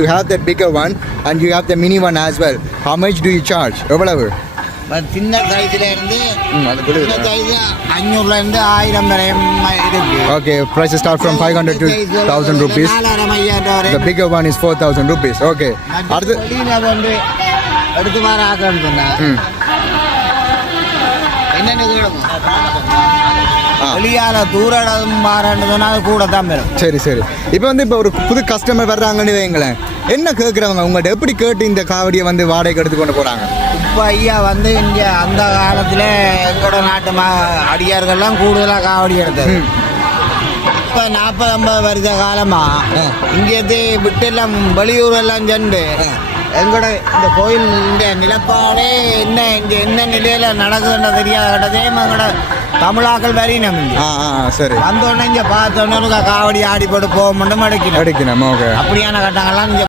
You have that bigger one and you have the mini one as well. How much do you charge? எவ்வளவு? சின்ன சைஸ்ல இருந்து சின்ன size 500ல இருந்து 1000 வரை இருக்கு. Okay, prices start from 500 to 1000 rupees. The bigger one is 4000 rupees. Okay. அடுத்து வெளியில வந்து எடுத்து வர ஆக்கணும் சொன்னா என்னன்னு கேளுங்க. வெளியால தூரம் மாறன்னு சொன்னா அது கூட தான் வரும். சரி சரி. இப்போ வந்து இப்போ ஒரு புது கஸ்டமர் வர்றாங்கன்னு வைங்களேன், என்ன கேட்குறவங்க உங்கள்கிட்ட எப்படி கேட்டு இந்த காவடியை வந்து வாடகைக்கு எடுத்து கொண்டு போகிறாங்க? இப்போ ஐயா வந்து இங்கே அந்த காலத்தில் எங்களோட நாட்டு அடியார்கள்லாம் கூடுதலாக காவடி எடுத்தது. இப்போ 40-50 வருஷ காலமாக இங்கேருந்து விட்டெல்லாம் வெளியூரெல்லாம் சென்று எங்களோட இந்த கோயில் இந்த நிலப்பாடே என்ன நிலையில் நடக்குதுன்னு தெரியாத கட்டத்தையும் எங்களோட தமிழாக்கள் வரி நம்ம சரி வந்தோடனே இங்கே பார்த்தோன்னே காவடி ஆடி போட்டு போக மட்டும் அடிக்கணும். ஓகே. அப்படியான கட்டங்கள்லாம் இங்கே